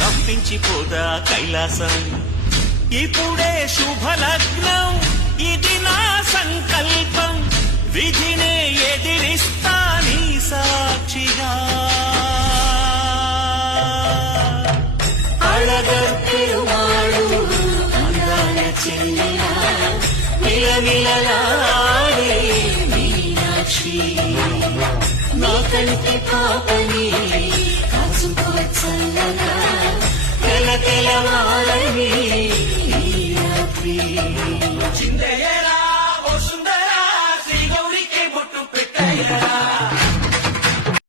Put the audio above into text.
కంపించిపోదా కైలాసం. ఇప్పుడే శుభలగ్నం, ఇది నా సంకల్పం, విధినే ఎదిరిస్తా నీ సాక్షిగా. అళగర్పెరుమాళు అందాల చెల్లెలా మిలమిలలాడే మీనాక్షి, నా కంటి పాపని కాచుకో చల్లగా తెలవాలని రాత్రి. చిందయ్యరా ఓ సుందరా, శ్రీ గౌరికి బొట్టు పెట్టయ్యరా.